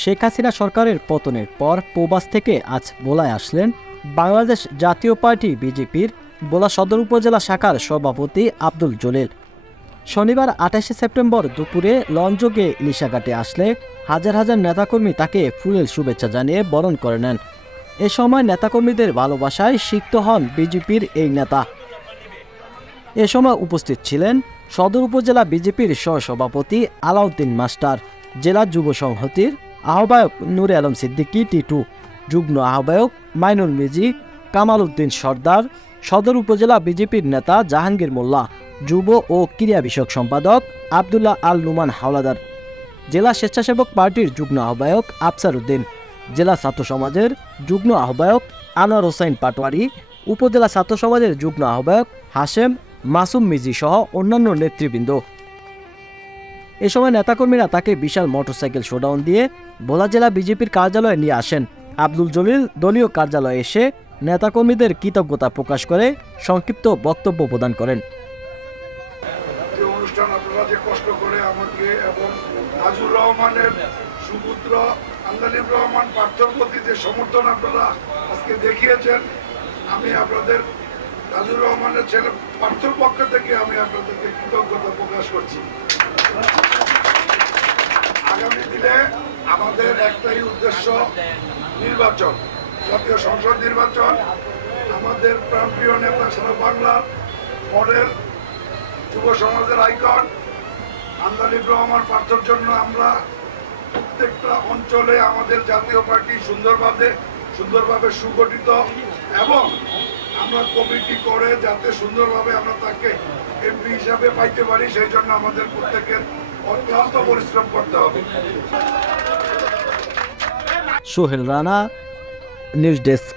শেখ হাসিনা সরকারের পতনের পর প্রবাস থেকে আজ ভোলায় আসলেন বাংলাদেশ জাতীয় পার্টি বিজেপির ভোলা সদর উপজেলা শাখার সভাপতি আব্দুল জলিল। শনিবার ২৮ সেপ্টেম্বর দুপুরে লঞ্চযোগে ইলিশাঘাটে আসলে হাজার হাজার নেতাকর্মী তাকে ফুলেল শুভেচ্ছা জানিয়ে বরণ করে নেন। এ সময় নেতাকর্মীদের ভালোবাসায় সিক্ত হন বিজেপির এই নেতা। এ সময় উপস্থিত ছিলেন সদর উপজেলা বিজেপির সহসভাপতি আলাউদ্দিন মাস্টার, জেলা যুব সংহতির আহ্বায়ক নূরে আলম সিদ্দিকী টিটু, যুগ্ম আহ্বায়ক মাইনুল মিজি, কামাল উদ্দিন সর্দার, সদর উপজেলা বিজেপির নেতা জাহাঙ্গীর মোল্লা, যুব ও ক্রীড়া বিষয়ক সম্পাদক আবদুল্লাহ আল নুমান হাওলাদার, জেলা স্বেচ্ছাসেবক পার্টির যুগ্ম আহ্বায়ক আফসার উদ্দিন, জেলা ছাত্র সমাজের যুগ্ম আহ্বায়ক আনোয়ার হোসাইন পাটোয়ারি, উপজেলা ছাত্র সমাজের যুগ্ম আহ্বায়ক হাশেম মাসুম মিজি সহ অন্যান্য নেতৃবৃন্দ। এ সময় নেতাকর্মীরা তাকে বিশাল মোটরসাইকেল শোডাউন দিয়ে ভোলা জেলা বিজেপির কার্যালয়ে নিয়ে আসেন। আব্দুল জলিল দলীয় কার্যালয়ে এসে নেতাকর্মীদের কৃতজ্ঞতা প্রকাশ করে সংক্ষিপ্ত বক্তব্য প্রদান করেন। যে অনুষ্ঠান আপনারা যে কষ্ট করে আমাকে এবং নাজুর রহমানের সুপুত্র আন্দালিব রহমান পার্থর প্রতি যে সমর্থন আপনারা আজকে দেখিয়েছেন, আমি আপনাদের নাজুর রহমানের ছেলে পার্থর পক্ষ থেকে আমি আপনাদেরকে কৃতজ্ঞতা প্রকাশ করছি। আগামী দিনে আমাদের একটাই উদ্দেশ্য, নির্বাচন, জাতীয় সংসদ নির্বাচন। আমাদের প্রাণপ্রিয় নেতা সারা বাংলার মডেল যুব সমাজের আইকন আন্দালিব রহমান পার্থর জন্য আমরা প্রত্যেকটা অঞ্চলে আমাদের জাতীয় পার্টি সুন্দরভাবে সুগঠিত এবং আমরা কমিটি করে যাতে সুন্দরভাবে আমরা তাকে এমপি হিসাবে পাইতে পারি, সেই জন্য আমাদের প্রত্যেকের অত্যন্ত পরিশ্রম করতে হবে। Sohel Rana, news desk.